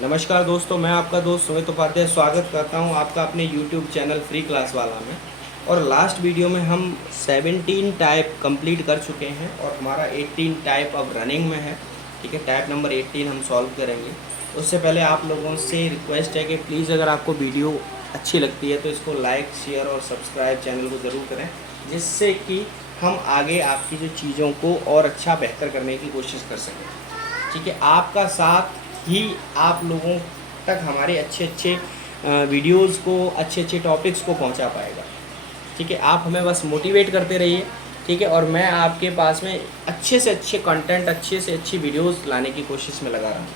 नमस्कार दोस्तों, मैं आपका दोस्त सुमित उपाध्याय स्वागत करता हूं आपका अपने YouTube चैनल फ्री क्लास वाला में। और लास्ट वीडियो में हम 17 टाइप कंप्लीट कर चुके हैं और हमारा 18 टाइप अब रनिंग में है। ठीक है, टाइप नंबर 18 हम सॉल्व करेंगे। उससे पहले आप लोगों से रिक्वेस्ट है कि प्लीज़ अगर आपको वीडियो अच्छी लगती है तो इसको लाइक, शेयर और सब्सक्राइब चैनल को ज़रूर करें, जिससे कि हम आगे आपकी जो चीज़ों को और अच्छा बेहतर करने की कोशिश कर सकें। ठीक है, आपका साथ ही आप लोगों तक हमारे अच्छे अच्छे वीडियोस को, अच्छे अच्छे टॉपिक्स को पहुंचा पाएगा। ठीक है, आप हमें बस मोटिवेट करते रहिए। ठीक है, और मैं आपके पास में अच्छे से अच्छे कंटेंट, अच्छे से अच्छी वीडियोस लाने की कोशिश में लगा रहा हूँ।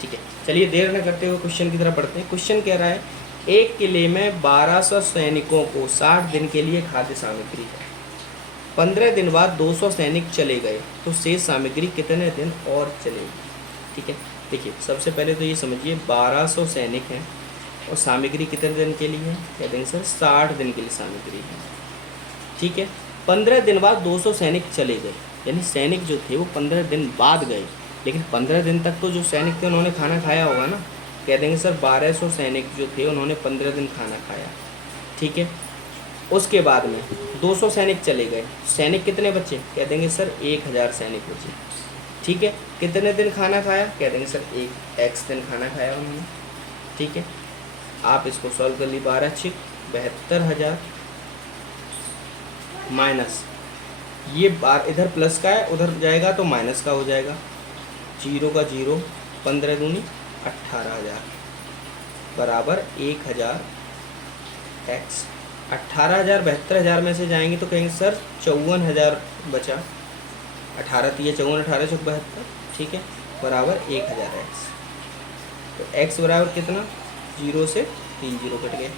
ठीक है, चलिए देर न करते हुए क्वेश्चन की तरफ बढ़ते हैं। क्वेश्चन कह रहा है, एक किले में 1200 सैनिकों को 60 दिन के लिए खाद्य सामग्री है। 15 दिन बाद 200 सैनिक चले गए तो शेष सामग्री कितने दिन और चलेगी। ठीक है, देखिए सबसे पहले तो ये समझिए 1200 सैनिक हैं और सामग्री कितने दिन के लिए है, कहते हैं सर 60 दिन के लिए सामग्री है। ठीक है, 15 दिन बाद 200 सैनिक चले गए, यानी सैनिक जो थे वो 15 दिन बाद गए, लेकिन 15 दिन तक तो जो सैनिक थे उन्होंने खाना खाया होगा ना। कह देंगे सर 1200 सैनिक जो थे उन्होंने 15 दिन खाना खाया। ठीक है, उसके बाद में 200 सैनिक चले गए, सैनिक कितने बचे, कह देंगे सर 1000 सैनिक बचे। ठीक है, कितने दिन खाना खाया, कह देंगे सर एक एक्स दिन खाना खाया उन्होंने। ठीक है, आप इसको सॉल्व कर ली। 12 छिक 72,000 माइनस ये बार इधर प्लस का है, उधर जाएगा तो माइनस का हो जाएगा। जीरो का जीरो, 15 दूनी 18,000 बराबर 1000 एक्स। 18,000 72,000 में से जाएंगे तो कहेंगे सर 54,000 बचा। 18 तो ये 54, 18 चौक 72। ठीक है, बराबर 1000 एक्स। तो एक्स बराबर कितना, 0 से 3 जीरो कट गए,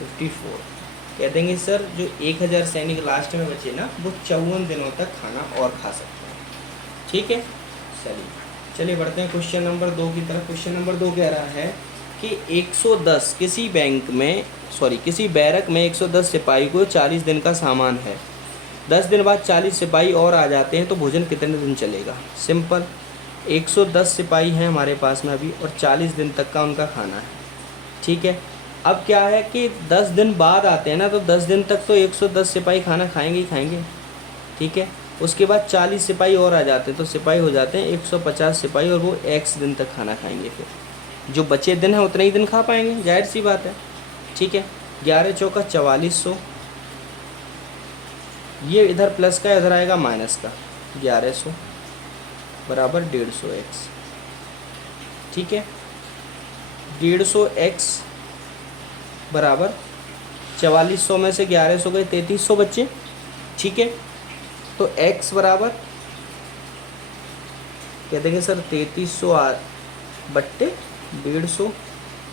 54। कह देंगे सर जो 1000 सैनिक लास्ट में बचे ना, वो 54 दिनों तक खाना और खा सकते हैं। ठीक है, चलिए बढ़ते हैं क्वेश्चन नंबर 2 की तरफ। क्वेश्चन नंबर 2 कह रहा है कि 110 किसी बैरक में 110 सिपाही को 40 दिन का सामान है। 10 दिन बाद 40 सिपाही और आ जाते हैं तो भोजन कितने दिन चलेगा। सिंपल, 110 सिपाही हैं हमारे पास में अभी और 40 दिन तक का उनका खाना है। ठीक है, अब क्या है कि 10 दिन बाद आते हैं ना, तो 10 दिन तक तो 110 सिपाही खाना खाएंगे ही खाएंगे। ठीक है, उसके बाद 40 सिपाही और आ जाते हैं तो सिपाही हो जाते हैं 150 सिपाही, और वो एक्स दिन तक खाना खाएंगे। फिर जो बचे दिन हैं उतने ही दिन खा पाएंगे, जाहिर सी बात है। ठीक है, 11 चौका 4400, ये इधर प्लस का इधर आएगा माइनस का, 1100 बराबर 150 एक्स। ठीक है, 150 एक्स बराबर 4400 में से 1100 गए, 3300 बच्चे। ठीक है, तो एक्स बराबर कह देंगे सर 3300 बट्टे 150।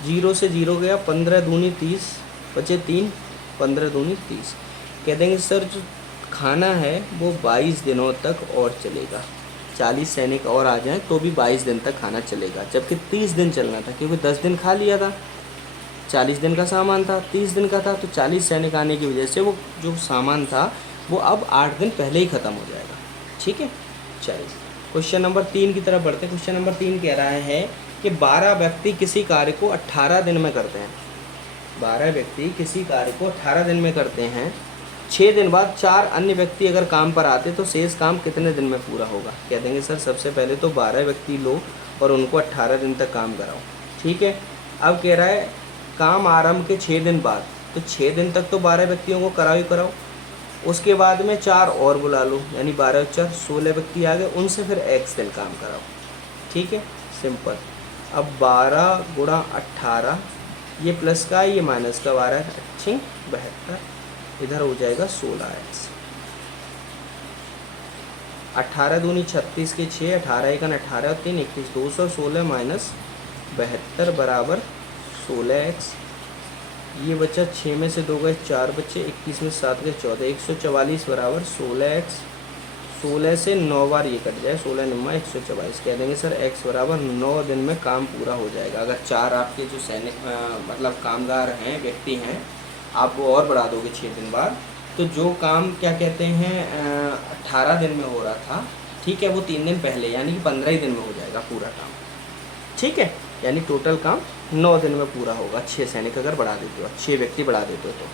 0 से 0 गया, 15 दूनी 30 बचे 3, 15 दूनी 30। कह देंगे सर जो खाना है वो 22 दिनों तक और चलेगा। 40 सैनिक और आ जाएं तो भी 22 दिन तक खाना चलेगा, जबकि 30 दिन चलना था, क्योंकि 10 दिन खा लिया था। 40 दिन का सामान था, 30 दिन का था, तो 40 सैनिक आने की वजह से वो जो सामान था वो अब 8 दिन पहले ही ख़त्म हो जाएगा। ठीक है, चलिए क्वेश्चन नंबर 3 की तरफ बढ़ते हैं। क्वेश्चन नंबर 3 कह रहा है कि 12 व्यक्ति किसी कार्य को 18 दिन में करते हैं। 12 व्यक्ति किसी कार्य को 18 दिन में करते हैं। 6 दिन बाद 4 अन्य व्यक्ति अगर काम पर आते तो शेष काम कितने दिन में पूरा होगा। कह देंगे सर सबसे पहले तो 12 व्यक्ति लो और उनको 18 दिन तक काम कराओ। ठीक है, अब कह रहा है काम आरंभ के 6 दिन बाद, तो 6 दिन तक तो 12 व्यक्तियों को कराओ ही कराओ। उसके बाद में 4 और बुला लो, यानी 12 4 16 व्यक्ति आ गए, उनसे फिर एक्स दिन काम कराओ। ठीक है, सिंपल। अब 12 गुणा 18, ये प्लस का ये माइनस का, 12 अच्छी 72, इधर हो जाएगा 16 एक्स। 18 दूनी 36 के 6, 18 एक 18 और 3 21, 216 माइनस 72 बराबर 16 एक्स। ये बच्चा 6 में से 2 गए 4 बच्चे, 21 में 7 गए 14, 144 बराबर 16 एक्स। 16 से 9 बार ये कट जाए, 16 9 144। कह देंगे सर एक्स बराबर 9 दिन में काम पूरा हो जाएगा। अगर 4 आपके जो सैनिक मतलब कामगार हैं, व्यक्ति हैं, आप वो और बढ़ा दोगे 6 दिन बाद, तो जो काम क्या कहते हैं 18 दिन में हो रहा था, ठीक है, वो 3 दिन पहले यानी कि 15 ही दिन में हो जाएगा पूरा काम। ठीक है, यानी टोटल काम 9 दिन में पूरा होगा, 6 सैनिक अगर बढ़ा देते हो, 6 व्यक्ति बढ़ा देते हो तो।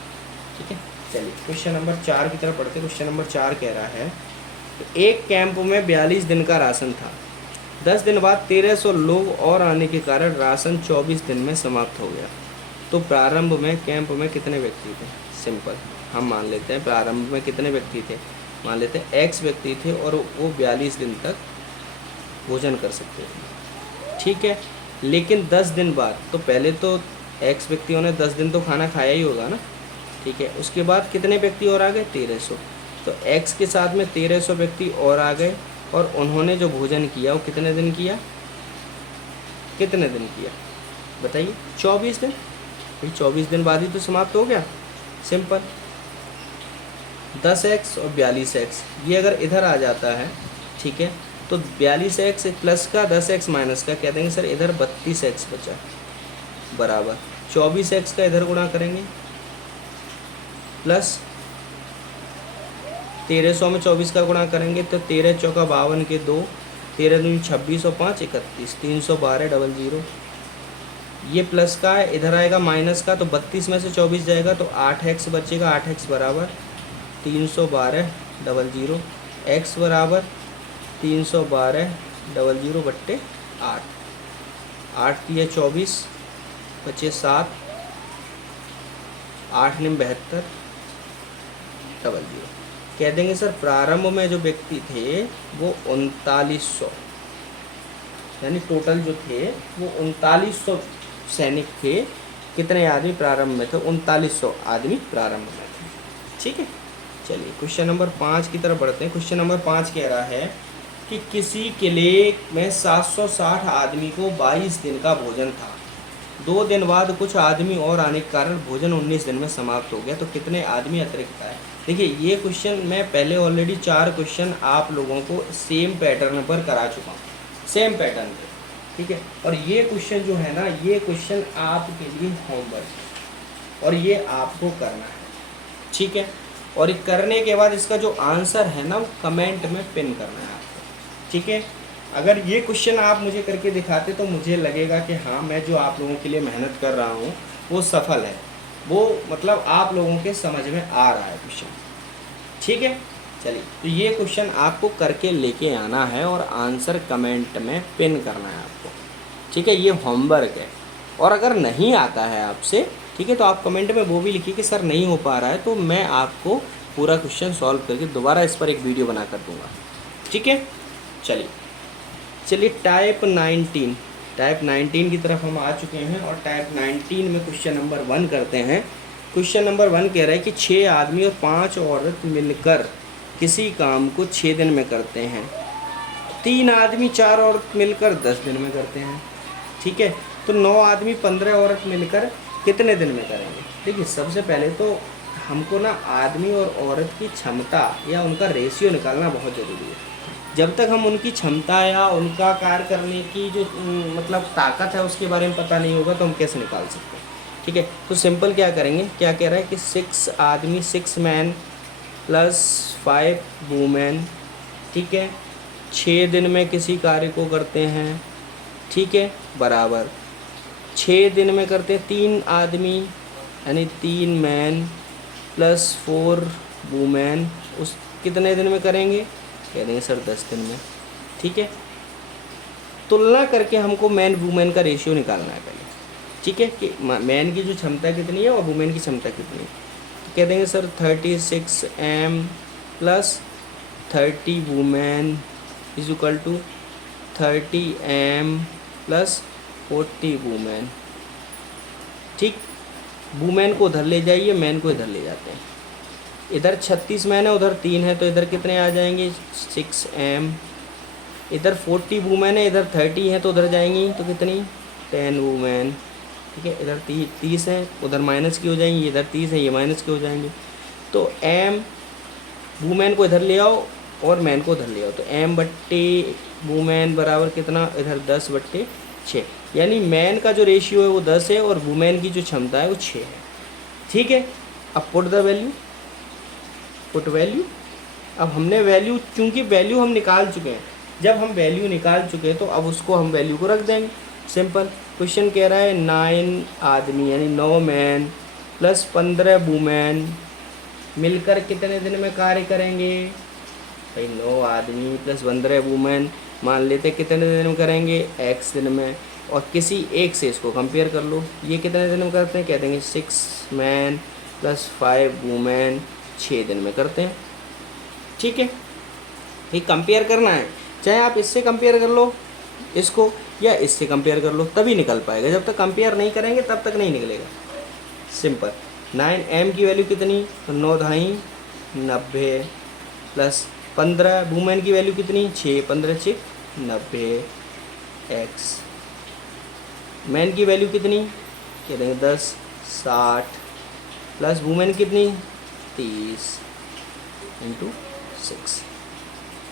ठीक है, चलिए क्वेश्चन नंबर 4 की तरफ पढ़ते हैं। क्वेश्चन नंबर 4 कह रहा है एक कैंप में 42 दिन का राशन था। 10 दिन बाद 1300 लोग और आने के कारण राशन 24 दिन में समाप्त हो गया। तो प्रारंभ में कैंप में कितने व्यक्ति थे? सिंपल, हम मान लेते हैं प्रारंभ में कितने व्यक्ति थे, मान लेते हैं x व्यक्ति थे और वो 42 दिन तक भोजन कर सकते थे। ठीक है, लेकिन 10 दिन बाद, तो पहले तो x व्यक्तियों ने 10 दिन तो खाना खाया ही होगा ना। ठीक है, उसके बाद कितने व्यक्ति और आ गए? 1300। तो x के साथ में 1300 व्यक्ति और आ गए और उन्होंने जो भोजन किया वो कितने दिन किया? कितने दिन किया बताइए? 24 दिन। फिर 24 दिन बाद ही तो समाप्त हो गया। सिंपल, 10x और 42x ये अगर इधर आ जाता है, ठीक है, तो 42x प्लस का 10x माइनस का कह देंगे सर इधर 32x बचा, बराबर 24x का इधर गुणा करेंगे प्लस 1300 में 24 का गुणा करेंगे तो 13 चौका 52 के 2, 13 दूनी 26 और 5 31, 312 डबल 0। ये प्लस का है, इधर आएगा माइनस का, तो 32 में से 24 जाएगा तो 8x बचेगा। 8x बराबर 312 डबल 0, x बराबर 312 डबल 0 बट्टे 8, 8 दिया 24 बचे 7, 8 निम 72 डबल 0। कह देंगे सर प्रारंभ में जो व्यक्ति थे वो 3900, यानी टोटल जो थे वो 3900 सैनिक थे। कितने आदमी प्रारंभ में थे? 3900 आदमी प्रारंभ में थे। ठीक है, चलिए क्वेश्चन नंबर 5 की तरफ बढ़ते हैं। क्वेश्चन नंबर 5 कह रहा है कि किसी किले में 760 आदमी को 22 दिन का भोजन था। 2 दिन बाद कुछ आदमी और आने के कारण भोजन 19 दिन में समाप्त हो गया। तो कितने आदमी अतिरिक्त आए? देखिए ये क्वेश्चन मैं पहले ऑलरेडी 4 क्वेश्चन आप लोगों को सेम पैटर्न पर करा चुका हूँ, सेम पैटर्न पे। ठीक है, और ये क्वेश्चन जो है ना, ये क्वेश्चन आपके लिए होमवर्क है और ये आपको करना है। ठीक है, और करने के बाद इसका जो आंसर है ना वो कमेंट में पिन करना है आपको। ठीक है, अगर ये क्वेश्चन आप मुझे करके दिखाते तो मुझे लगेगा कि हाँ मैं जो आप लोगों के लिए मेहनत कर रहा हूँ वो सफल है, वो मतलब आप लोगों के समझ में आ रहा है क्वेश्चन। ठीक है, चलिए तो ये क्वेश्चन आपको करके लेके आना है और आंसर कमेंट में पिन करना है आपको। ठीक है, ये होमवर्क है। और अगर नहीं आता है आपसे, ठीक है, तो आप कमेंट में वो भी लिखिए कि सर नहीं हो पा रहा है, तो मैं आपको पूरा क्वेश्चन सॉल्व करके दोबारा इस पर एक वीडियो बना कर दूँगा। ठीक है, चलिए टाइप 19 की तरफ हम आ चुके हैं और टाइप 19 में क्वेश्चन नंबर 1 करते हैं। क्वेश्चन नंबर 1 कह रहा है कि 6 आदमी और 5 औरत मिलकर किसी काम को 6 दिन में करते हैं। 3 आदमी 4 औरत मिलकर 10 दिन में करते हैं। ठीक है, तो 9 आदमी 15 औरत मिलकर कितने दिन में करेंगे? देखिए सबसे पहले तो हमको ना आदमी और औरत की क्षमता या उनका रेशियो निकालना बहुत ज़रूरी है। जब तक हम उनकी क्षमता या उनका कार्य करने की जो मतलब ताकत है उसके बारे में पता नहीं होगा तो हम कैसे निकाल सकते हैं। ठीक है, तो सिंपल क्या करेंगे, क्या कह रहा है कि 6 आदमी 6 मैन प्लस 5 वूमेन, ठीक है, 6 दिन में किसी कार्य को करते हैं। ठीक है, बराबर 6 दिन में करते हैं 3 आदमी यानी 3 मैन प्लस 4 वूमेन, उस कितने दिन में करेंगे? कह देंगे सर 10 दिन में। ठीक है, तुलना करके हमको मैन वूमेन का रेशियो निकालना है पहले। ठीक है, कि मैन की जो क्षमता कितनी है और वुमेन की क्षमता कितनी है। तो कह देंगे sir 36 M plus 30 women is equal to 30 M plus 40 women. ठीक, वुमेन को उधर ले जाइए, मैन को इधर ले जाते हैं। इधर 36 मैन है, उधर 3 है, तो इधर कितने आ जाएंगे? 6 M। इधर 40 वुमेन है, इधर 30 है, तो उधर जाएंगी तो कितनी? 10 वुमेन। ठीक है, इधर 30 है, उधर माइनस की हो जाएंगी, इधर 30 है, ये माइनस की हो जाएंगे। तो M वुमेन को इधर ले आओ और मैन को उधर ले आओ, तो M बट्टे वुमेन बराबर कितना? इधर 10/6, यानी मैन का जो रेशियो है वो 10 है और वुमेन की जो क्षमता है वो 6 है। ठीक है, अब put the value, put value. अब हमने वैल्यू, चूंकि वैल्यू हम निकाल चुके हैं, जब हम वैल्यू निकाल चुके हैं तो अब उसको हम वैल्यू को रख देंगे। सिंपल। क्वेश्चन कह रहा है 9 आदमी यानी 9 मैन प्लस 15 वुमेन मिलकर कितने दिन में कार्य करेंगे। भाई 9 आदमी प्लस 15 वुमेन मान लेते कितने दिन में करेंगे, x दिन में। और किसी एक से इसको कंपेयर कर लो, ये कितने दिन में करते हैं, कह देंगे 6 मैन प्लस 5 वुमेन 6 दिन में करते हैं। ठीक है, ये कंपेयर करना है, चाहे आप इससे कंपेयर कर लो इसको या इससे कंपेयर कर लो, तभी निकल पाएगा। जब तक कंपेयर नहीं करेंगे तब तक नहीं निकलेगा। सिंपल। 9 m की वैल्यू कितनी, 9 ढाई 90 प्लस 15 वुमेन की वैल्यू कितनी, 6 15 6 90 x मैन की वैल्यू कितनी, कह देंगे 10 60 प्लस वुमेन कितनी 30 इंटू 6।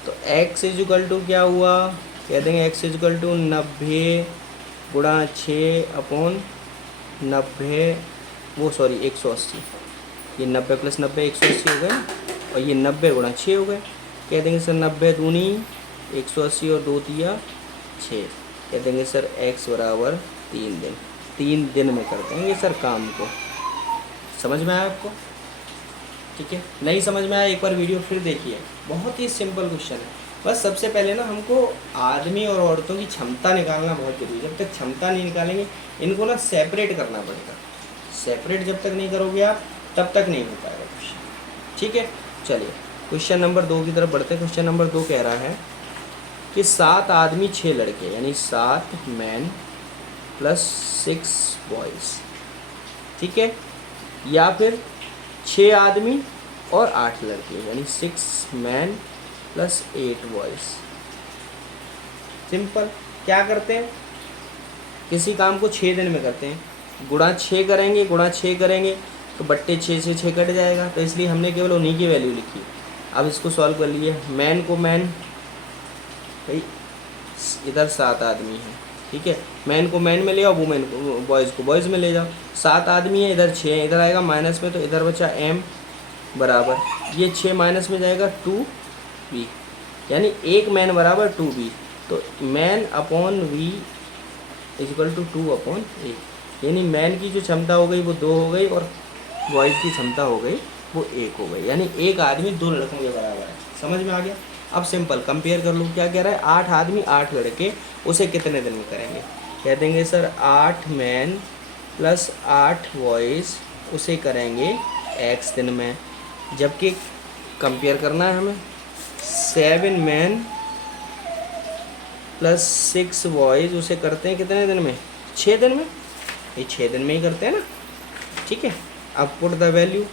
तो x इजिकल टू क्या हुआ, कह देंगे x इजिकल टू 90 गुणा 6 अपॉन 90 वो सॉरी 180। ये 90 प्लस 90 180 हो गए, और ये 90 गुणा 6 हो गए। कह देंगे सर 90 दूनी 180 और 2 तिया 6। कह देंगे सर x बराबर 3 दिन। 3 दिन में कर देंगे सर काम को। समझ में आया आपको। ठीक है, नहीं समझ में आया एक बार वीडियो फिर देखिए, बहुत ही सिंपल क्वेश्चन है। बस सबसे पहले ना हमको आदमी और औरतों की क्षमता निकालना बहुत जरूरी है। जब तक क्षमता नहीं निकालेंगे इनको ना सेपरेट करना पड़ेगा। सेपरेट जब तक नहीं करोगे आप तब तक नहीं हो पाएगा क्वेश्चन। ठीक है, चलिए क्वेश्चन नंबर 2 की तरफ बढ़ते हैं। क्वेश्चन नंबर 2 कह रहा है कि 7 आदमी 6 लड़के यानी 7 मैन प्लस 6 बॉयज़, ठीक है, या फिर 6 आदमी और 8 लड़के यानी 6 मैन प्लस 8 बॉयज़। सिंपल। क्या करते हैं, किसी काम को 6 दिन में करते हैं, गुणा 6 करेंगे, गुणा 6 करेंगे तो बट्टे 6 से 6 कट जाएगा, तो इसलिए हमने केवल उन्हीं की वैल्यू लिखी। अब इसको सॉल्व कर लिए। मैन को मैन, भाई इधर 7 आदमी हैं, ठीक है, मैन को मैन में ले आओ, वुमेन को बॉयज़ को बॉयज़ में ले जाओ। 7 आदमी है, इधर 6 है, इधर आएगा माइनस में, तो इधर बचा m बराबर ये 6 माइनस में जाएगा 2b, यानी 1 मैन बराबर 2b। तो man upon v equal to 2 upon 1, यानी मैन की जो क्षमता हो गई वो 2 हो गई और बॉयज़ की क्षमता हो गई वो 1 हो गई, यानी 1 आदमी 2 लड़कों के बराबर है। समझ में आ गया। अब सिंपल कंपेयर कर लो। क्या कह रहा है, 8 आदमी 8 लड़के उसे कितने दिन में करेंगे। कह देंगे सर 8 मैन प्लस 8 बॉयज़ उसे करेंगे x दिन में, जबकि कंपेयर करना है हमें 7 मैन प्लस 6 बॉयज़ उसे करते हैं कितने दिन में, 6 दिन में। ये 6 दिन में ही करते हैं ना, ठीक है। अब पुट द वैल्यू,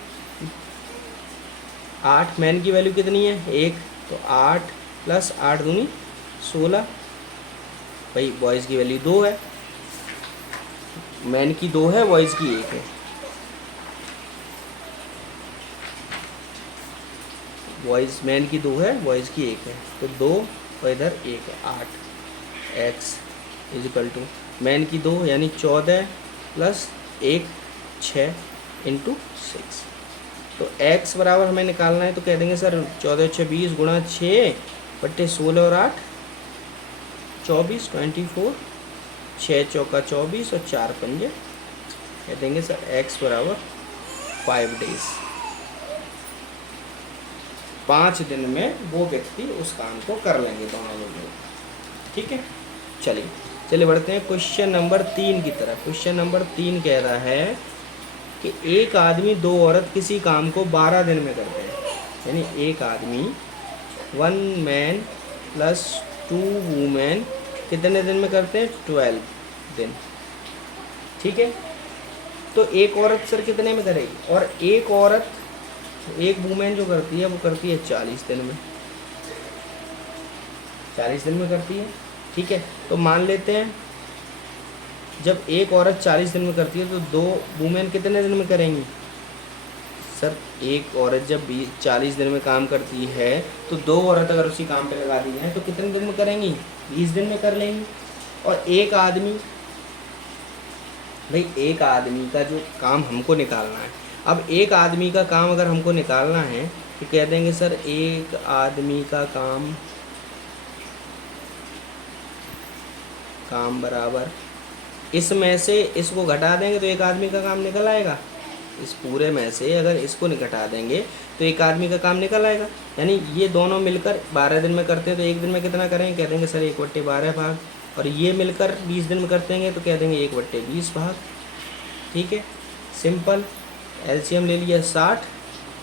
8 मैन की वैल्यू कितनी है 1, तो 8 प्लस 8 दूनी 16, भाई बॉयज़ की वैल्यू 2 है, मैन की 2 है, बॉयज़ की 1 है। बॉयज़ मैन की 2 है, बॉयज़ की 1 है, तो 2 और इधर 1 है 8। x इजिकल टू मैन की 2 यानी 14 प्लस 1 6 इंटू 6। तो x बराबर हमें निकालना है, तो कह देंगे सर 14 6 20 गुणा 6 बट्टे 16 और 8 24 24, 6 चौका 24 और 4 पंजे, कह देंगे सर x बराबर 5 डेज। 5 दिन में वो व्यक्ति उस काम को कर लेंगे दोनों लोग। ठीक है, चलिए बढ़ते हैं क्वेश्चन नंबर 3 की तरफ। क्वेश्चन नंबर 3 कह रहा है कि एक आदमी 2 औरत किसी काम को 12 दिन में करते हैं, यानी एक आदमी 1 मैन प्लस 2 वूमेन कितने दिन में करते हैं, 12 दिन। ठीक है, तो एक औरत सर कितने में करेगी, और एक औरत एक वूमेन जो करती है वो करती है 40 दिन में, 40 दिन में करती है। ठीक है, तो मान लेते हैं जब एक औरत 40 दिन में करती है तो 2 वूमेन कितने दिन में करेंगी। सर एक औरत जब 40 दिन में काम करती है तो 2 औरत अगर उसी काम पे लगा दी हैं तो कितने दिन में करेंगी, 20 दिन में कर लेंगी। और एक आदमी, भाई एक आदमी का जो काम हमको निकालना है, अब एक आदमी का काम अगर हमको निकालना है तो कह देंगे सर एक आदमी का काम बराबर इसमें से इसको घटा देंगे तो एक आदमी का काम निकल आएगा। इस पूरे में से अगर इसको घटा देंगे तो एक आदमी का काम निकल आएगा। यानी ये दोनों मिलकर 12 दिन में करते हैं तो एक दिन में कितना करेंगे, कह देंगे सर 1/12 भाग। और ये मिलकर 20 दिन में करते हैं तो कह देंगे 1/20 भाग। ठीक है, सिंपल। एलसीएम ले लिया 60,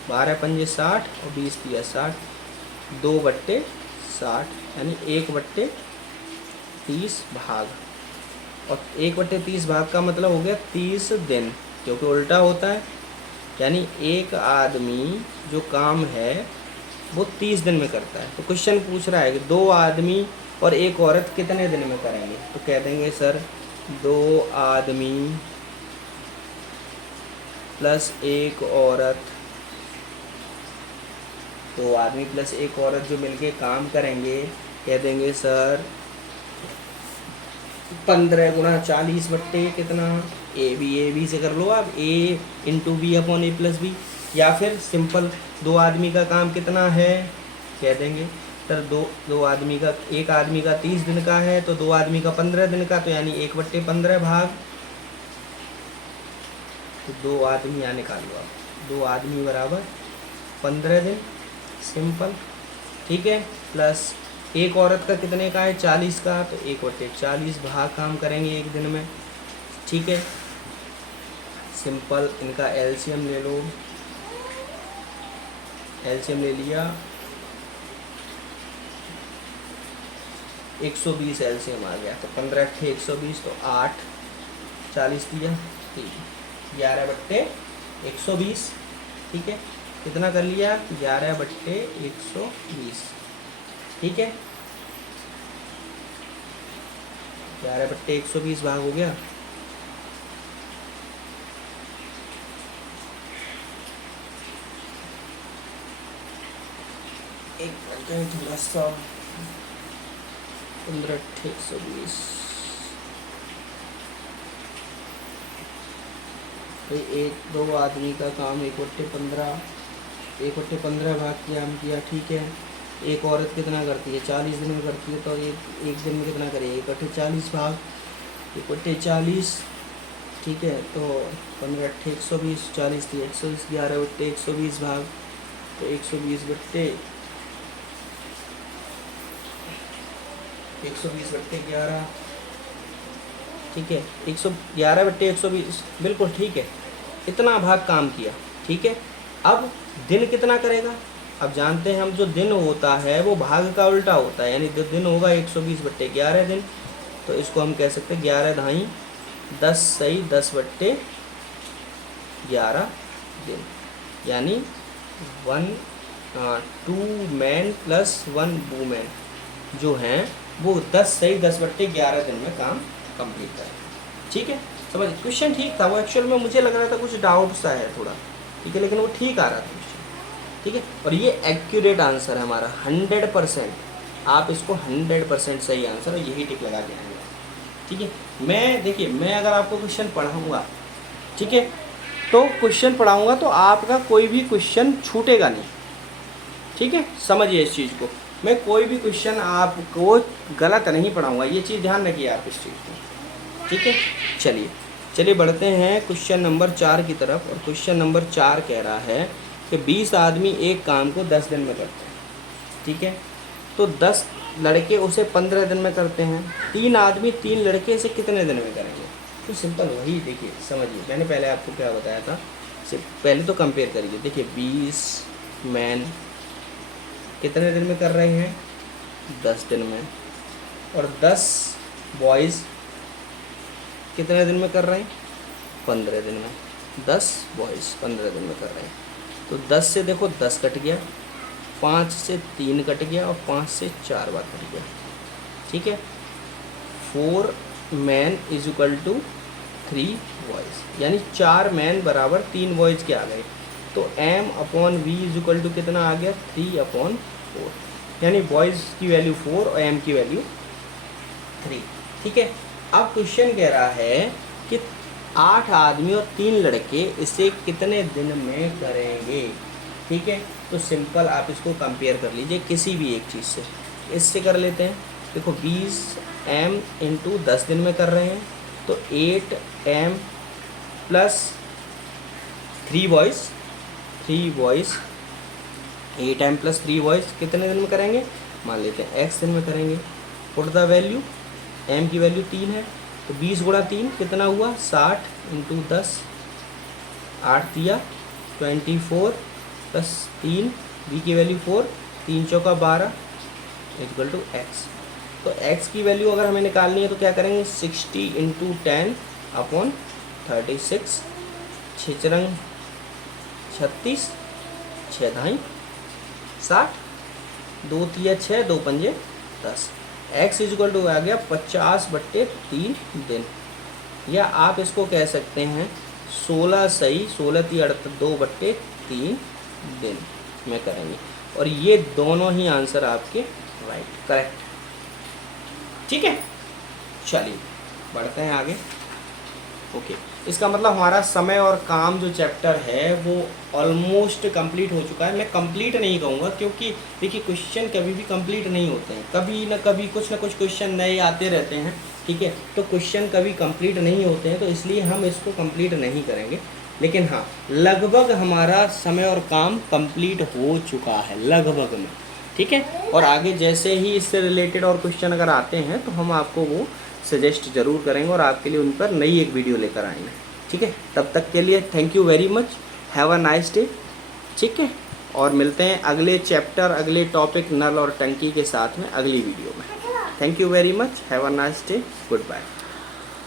12 पंजे 60 और 20 पिया 60, 2/60 यानी 1/30 भाग। और 1/30 भाग का मतलब हो गया 30 दिन, क्योंकि उल्टा होता है। यानी एक आदमी जो काम है वो 30 दिन में करता है। तो क्वेश्चन पूछ रहा है कि 2 आदमी और एक औरत कितने दिन में करेंगे, तो कह देंगे सर 2 आदमी प्लस एक औरत, 2 आदमी प्लस एक औरत जो मिलके काम करेंगे, कह देंगे सर 15 गुणा 40 बट्टे कितना, ए बी से कर लो आप, ए इंटू बी अपॉन ए प्लस बी। या फिर सिंपल 2 आदमी का काम कितना है, कह देंगे सर दो आदमी का, एक आदमी का 30 दिन का है तो 2 आदमी का 15 दिन का, तो यानी 1/15 भाग। तो 2 आदमी यहाँ निकाल लो आप, 2 आदमी बराबर 15 दिन, सिंपल। ठीक है, प्लस एक औरत का कितने का है, 40 का, तो 1/40 भाग काम करेंगे एक दिन में। ठीक है, सिंपल। इनका एलसीएम ले लो, एलसीएम ले लिया 120 एलसीएम आ गया, तो 15 × 120 तो 8, 40 दिया, 11/120। ठीक है, कितना कर लिया, 11/120। ठीक है, 11/120 भाग हो गया। एक थोड़ा सा 15/120 भाई, 2 आदमी का काम 1/15 भाग किया हम किया। ठीक है, एक औरत कितना करती है, 40 दिन में करती है, तो एक दिन में कितना करेगी, 1/40 भाग, 1/40। ठीक है, तो 15/120, 40 थी 120, 11/120 भाग, तो 120/11। ठीक है, 111/120, बिल्कुल ठीक है, इतना भाग काम किया। ठीक है, अब दिन कितना करेगा, अब जानते हैं हम जो दिन होता है वो भाग का उल्टा होता है। यानी जो दिन होगा 120/11 दिन, तो इसको हम कह सकते हैं 11 धाई 10 सही 10/11 दिन। यानी 2 मैन प्लस 1 वूमेन जो हैं वो 10 सही 10/11 दिन में काम कंप्लीट करें। ठीक है, समझ। क्वेश्चन ठीक था, वो एक्चुअल में मुझे लग रहा था कुछ डाउट सा है थोड़ा, ठीक है, लेकिन वो ठीक आ रहा था क्वेश्चन। ठीक है, और ये एक्यूरेट आंसर है हमारा 100%। आप इसको 100% सही आंसर है, यही टिक लगा के आएंगे। ठीक है, देखिए मैं अगर आपको क्वेश्चन पढ़ाऊँगा, ठीक है, तो क्वेश्चन पढ़ाऊँगा तो आपका कोई भी क्वेश्चन छूटेगा नहीं। ठीक है, समझिए इस चीज़ को, मैं कोई भी क्वेश्चन आपको गलत नहीं पढ़ाऊँगा, ये चीज़ ध्यान रखिए आप इस चीज़ को। ठीक है, चलिए बढ़ते हैं क्वेश्चन नंबर 4 की तरफ। और क्वेश्चन नंबर 4 कह रहा है कि 20 आदमी एक काम को 10 दिन में करते हैं। ठीक है, तो 10 लड़के उसे 15 दिन में करते हैं। 3 आदमी 3 लड़के इसे कितने दिन में करेंगे, तो सिंपल वही देखिए समझिए, मैंने पहले आपको क्या बताया था, पहले तो कंपेयर करिए। देखिए 20 मैन कितने दिन में कर रहे हैं, 10 दिन में, और 10 बॉयज़ कितने दिन में कर रहे हैं, 15 दिन में। 10 बॉयज़ 15 दिन में कर रहे हैं, तो 10 से देखो 10 कट गया, 5 से 3 कट गया, और 5 से 4 बार कट गया। ठीक है, 4 man is equal to 3 boys, यानी 4 मैन बराबर 3 बॉयज़ के आ गए। तो m/v इज इक्वल टू कितना आ गया, 3/4, यानी बॉयज़ की वैल्यू 4 और m की वैल्यू 3। ठीक है, अब क्वेश्चन कह रहा है कि 8 आदमी और 3 लड़के इसे कितने दिन में करेंगे। ठीक है, तो सिंपल आप इसको कंपेयर कर लीजिए किसी भी एक चीज़ से। इससे कर लेते हैं, देखो 20 m × 10 दिन में कर रहे हैं, तो 8m plus 3 boys 8m plus 3 boys कितने दिन में करेंगे, मान लेते हैं x दिन में करेंगे। पुट द वैल्यू, m की वैल्यू 3 है तो 20 गुणा 3 कितना हुआ 60 इंटू 10, 8 दिया 24 प्लस 3, b की वैल्यू 4, 3 चौका 12 इक्वल टू x। तो x की वैल्यू अगर हमें निकालनी है तो क्या करेंगे 60 इंटू 10 अपॉन 36, 6 चरंग 36, 6 दाई 60, 2 तिया 6, 2 पंजे 10। x इक्वल टू आ गया 50/3 दिन, या आप इसको कह सकते हैं 16 सही 16 × 2/3 दिन में करेंगे। और ये दोनों ही आंसर आपके राइट करेक्ट। ठीक है, चलिए बढ़ते हैं आगे। ओके, इसका मतलब हमारा समय और काम जो चैप्टर है वो ऑलमोस्ट कंप्लीट हो चुका है। मैं कंप्लीट नहीं कहूँगा क्योंकि देखिए क्वेश्चन कभी भी कंप्लीट नहीं होते हैं, कभी ना कभी कुछ ना कुछ क्वेश्चन नए आते रहते हैं। ठीक है, तो क्वेश्चन कभी कंप्लीट नहीं होते हैं, तो इसलिए हम इसको कंप्लीट नहीं करेंगे। लेकिन हाँ, लगभग हमारा समय और काम कंप्लीट हो चुका है लगभग में। ठीक है, और आगे जैसे ही इससे रिलेटेड और क्वेश्चन अगर आते हैं तो हम आपको वो सजेस्ट ज़रूर करेंगे और आपके लिए उन पर नई एक वीडियो लेकर आएंगे। ठीक है, तब तक के लिए thank you very much, have a nice day. ठीक है, और मिलते हैं अगले चैप्टर अगले टॉपिक नल और टंकी के साथ में अगली वीडियो में। Thank you very much, have a nice day, good bye.